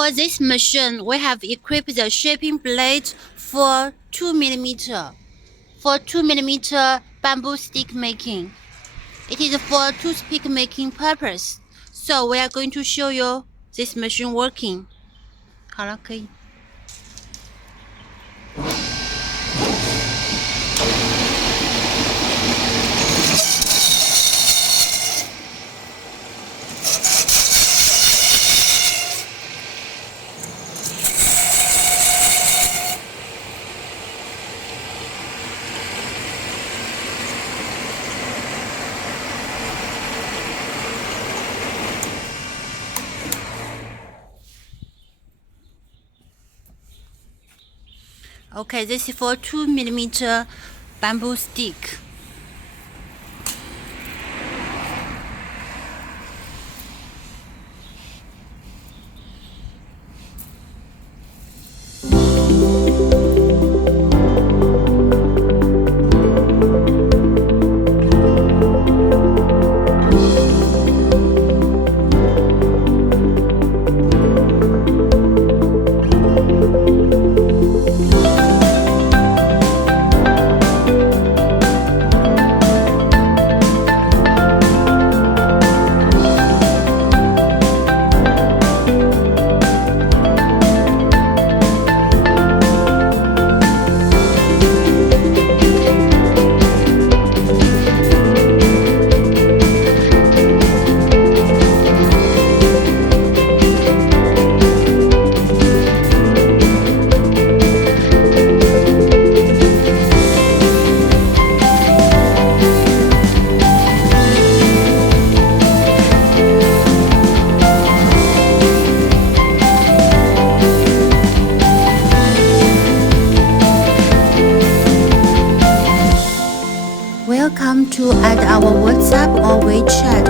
For this machine, we have equipped the shaping blade for 2mm bamboo stick making. It is for toothpick making purpose. So we are going to show you this machine working. 好了，可以。Okay, this is for 2mm bamboo stick. Welcome to add our WhatsApp or WeChat